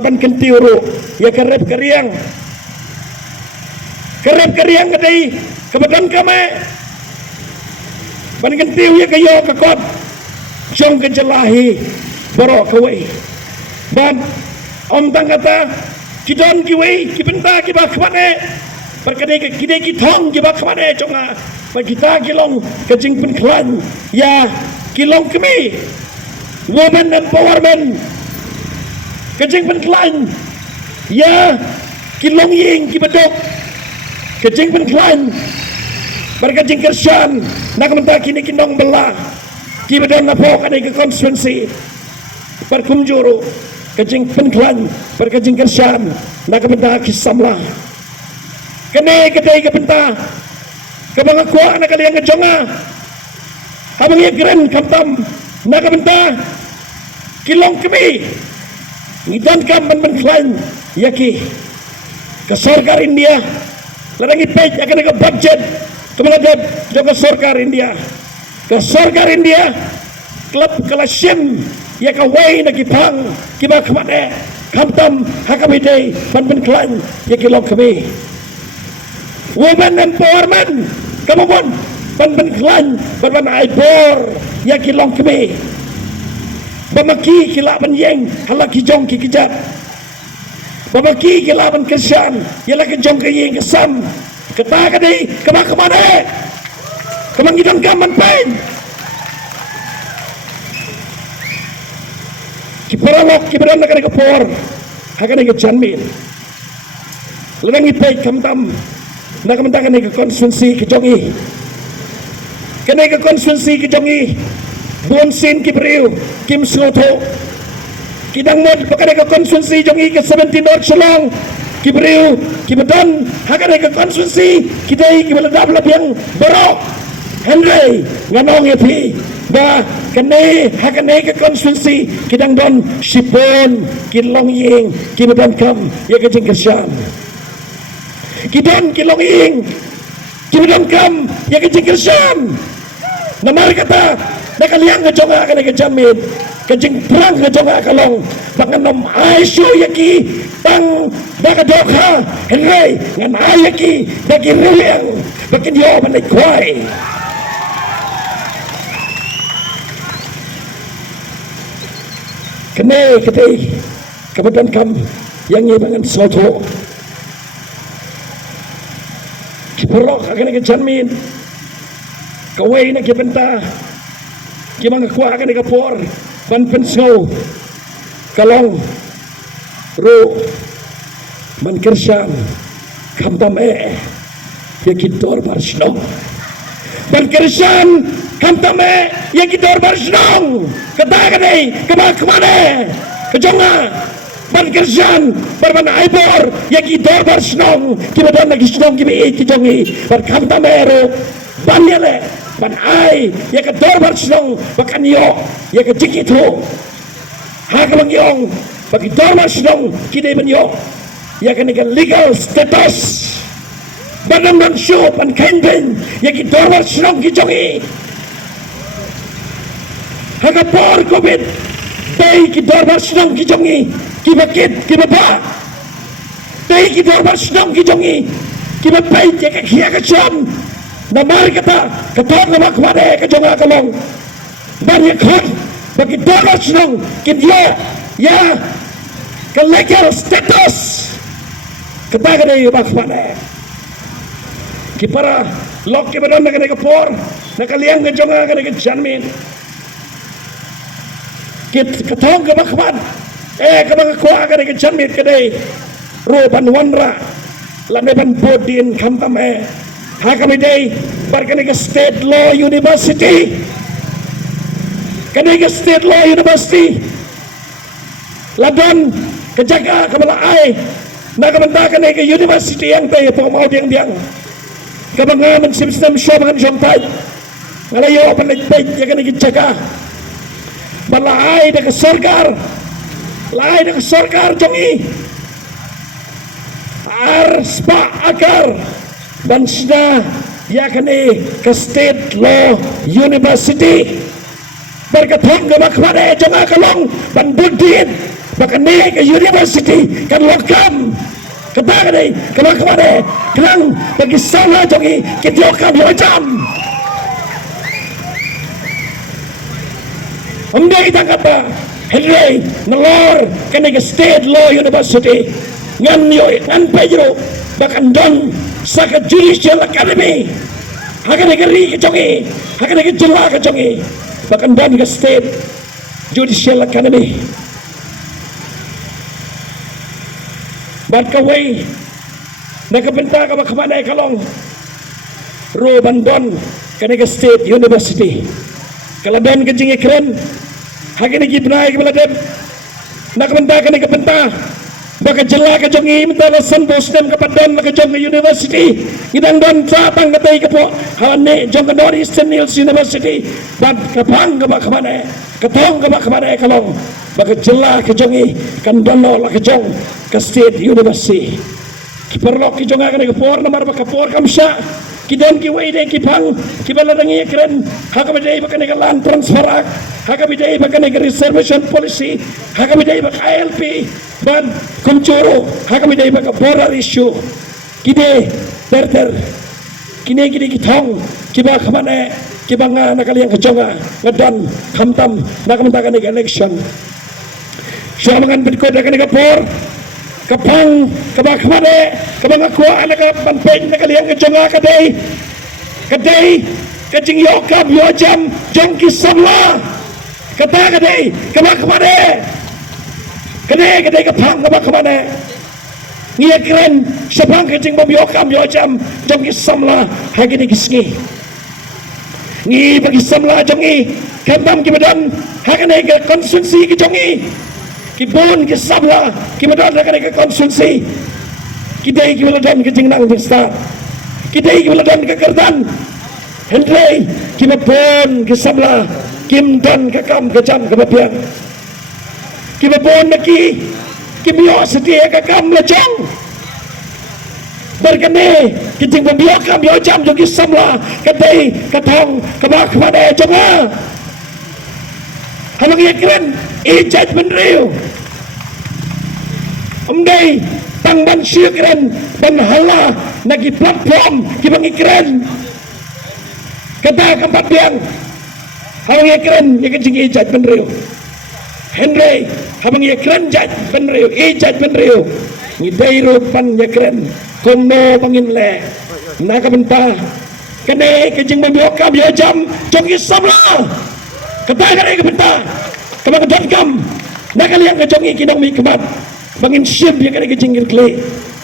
ban kentiuru ya kerep keriang kadai kebetulan kami ban kentiu ya kayo kakot jong kejelahi borok kawai ban om tang kata kidon kiwai kibenta kibak kemana perkadai kidai kitong kibak kemana conga ban kita kilong kejing penklan ya kilong kami women empowerment kejing penklan ya kilong ying kibedok kejing penklan berkejing kersan nak mentah kini kinong belah kibedon napok ada ke konstituensi berkumjuru kejing penklan berkejing kersan nak mentah kisamlah kene kedai kebentah kebang kuah nak kalian kejonga abang ya keren kamtam nak mentah kilong kemi ngidan kam penklan yaki ke sarkar India larangi pej akan ke budget kemudian juga sarkar India ke sarkar India klub kelasim ya kawai nak kipang kibak kemana kamtam hakamide penklan ya kilong kemi women empowerment kamu pun penklan aibor ya kilong kemi bamaki kila penyeng halaki jong kikijat babaki kila ban kersan yala ke jong kayeng kesam kata kadai kemana kemang gidan kaman pain kiparalok kibaran nak ada kepor akan ada janmin lerang ipai kamtam nak mentang ada ke konstituensi kejongi kena ke konstituensi kejongi bonsin kibriu kim soto kidang mod pakade ke konstituensi jongi ke 17 North Selong kibriu kibedon hakade ke konstituensi kidai kibeladap yang borok Henry nganong epi ba kene hakane ke konstituensi kidang don sipon kilong ying kibedon kam ya kejing kersyam kidon kilong ying kibedon kam ya kejing kersyam namar kata nakaliang ke jonga kene ke jamin kejing perang ke jonga kalong panganom aisu yaki tang bakadoka Henry ngan ayaki bagi riang bagi dia menik kuai kene kedai kebetulan kam yang ngibangan soto kiperok akan ke jamin kawai nak kibenta kimang kuah akan ke por ban pensau kalong ru man kersan kamtam ya kidor barsnong ban kersan kamtam ya kidor barsnong kata kadai kemana kejonga ban kersan berban aibor ya kidor barsnong kibadan lagi snong kibi kijongi bar kamtam ro ban yale ban ai ya ke dorbar snong bakan yo ya ke jikitu ha ka bang yong bagi dorbar snong kide ban yo ya ke legal status badan ban show ban kainben ya ke dorbar snong ki jongi ha ka por covid dai ki dorbar snong ki jongi ki bakit ki baba dai ki dorbar snong ki jongi ki bapai ya ke khia ka cham namar kata ketok nama kemana kejonga kalong banyak hak bagi dolar senang kindia ya ke legal status kata kena yubah kemana kipara lok kibaran nak kena kepor nak kaliang kejonga kena kejanmin ketok kemana kemana kemana kuah kena kejanmin kena ruban wanra laneban bodin kamtam hakamidai barkanega State Law University kanega State Law University ladon kejaga kabala ai nakamanta kanega university yang tay pamau diang kabangaman sistem shobangan jompai ngalayo panagpay ya kanega jaga bala ai de sarkar lai de sarkar jongi ar spa akar dan sudah yakni ke State Law University berkatong ke makmane jonga kalong ban budin bahkan ni ke university kan lokam kata ni kemana kenang bagi sana jongi kita okam jam kita kata Henry nalor kan ke state law university ngan pejro bahkan don saka judicial academy hakan negeri ke jongi hakan negeri jela ke jongi bahkan don ke state judicial academy bat kawai nakabenta ka bakmana kalong ro bandon kanega state university kaladon ke jingi kren hagini gibnai ke baladem nakabenta kanega benta baka jela ka jongi mitala san bostem ka padon ka jongi university idang don sa tang katai ka po hane jong ka North Eastern Hills University bat kapang ka bakmana katong ka bakmana kalong baka jela ka jongi kan dono la ka jong ka state university kiperlok ki jonga kan kapor namar ba kapor kamsha kidon ki waide ki pang ki baladangi kren haka bidai ba kan land transfer haka bidai ba kan reservation policy haka bidai ba ILP ban kumchoro haka bidai ba ka border issue kide terter kine ki thong ki ba khamane ki banga nakaliang kajonga ngadon khamtam nakamentakan election Syamangan berikut akan kapor kapang kabakmane kabang aku anak panpen nakaliang kejonga kadai kajing yokam yojam jongki samla kata kadai kabakmane kadai kapang kabakmane ngia keren sabang kajing bom yokam yojam jongki samla hagini kisngi ngi bagi samla jongi kantam kibadan hagane ke konsumsi ki jongi kibun ki sabla ki madon ka ke konsumsi ki dei ki madon ke jingnang bista ki dei ki madon ke kerdan hendrei ki madon ki sabla kim don ke kam ke jam ke bapian ki madon ki mio setia ke kam la jong berkene ki jing bio kam bio jam jo ki sabla ke dei ke thong ke ba khmane jonga hamang ye kren judgment real umday tang ban syukren ban hala nagi platform ki bangi kren kata keempat biang hamang ye kren ye kejing judgment real Henry hamang ye kren judgment real judgment real ni dairu pan ye kren kono bangin le naka benta kene kejing membiokam yo jam jongi sabla kata kene ke benta kabang dot kam nakaliang ke jongi kinong mi kemat bangin syim yang kena kejingir kle